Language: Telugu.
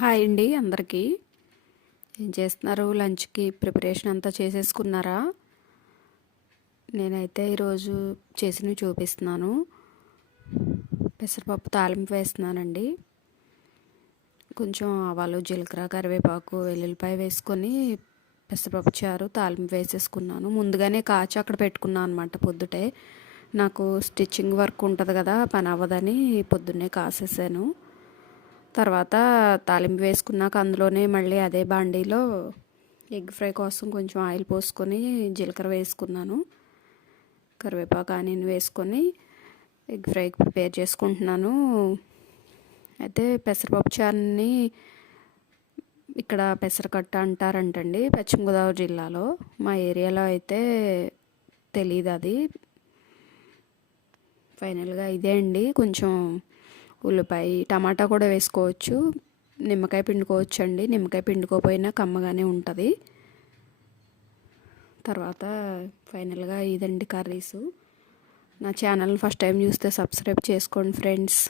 హాయ్ అండి అందరికీ. ఏం చేస్తున్నారు? లంచ్కి ప్రిపరేషన్ అంతా చేసేసుకున్నారా? నేనైతే ఈరోజు చేసినవి చూపిస్తున్నాను. పెసరపప్పు తాలింపు వేస్తున్నానండి. కొంచెం ఆవాలు, జీలకర్ర, కరివేపాకు, వెల్లుల్లిపాయ వేసుకొని పెసరపప్పు చారు తాలింపు వేసేసుకున్నాను. ముందుగానే కాచి అక్కడ పెట్టుకున్నాను అనమాట పొద్దుటే. నాకు స్టిచ్చింగ్ వర్క్ ఉంటుంది కదా, పని అవ్వదని పొద్దున్నే కాసేసాను. తర్వాత తాలింపు వేసుకున్నాక అందులోనే మళ్ళీ అదే బాండీలో ఎగ్ ఫ్రై కోసం కొంచెం ఆయిల్ పోసుకొని జీలకర్ర వేసుకున్నాను. కరివేపాకు ఆనియన్ వేసుకొని ఎగ్ ఫ్రైకి ప్రిపేర్ చేసుకుంటున్నాను. అయితే పెసరపప్పు చారుని ఇక్కడ పెసరకట్ట అంటారంటండి, పశ్చిమ గోదావరి జిల్లాలో. మా ఏరియాలో అయితే తెలియదు అది. ఫైనల్గా ఇదే అండి. కొంచెం ఉల్లిపాయ, టమాటా కూడా వేసుకోవచ్చు, నిమ్మకాయ పిండుకోవచ్చు అండి. నిమ్మకాయ పిండుకోపోయినా కమ్మగానే ఉంటుంది. తర్వాత ఫైనల్గా ఇదండి కర్రీసు. నా ఛానల్ ఫస్ట్ టైం చూస్తే సబ్స్క్రైబ్ చేసుకోండి ఫ్రెండ్స్.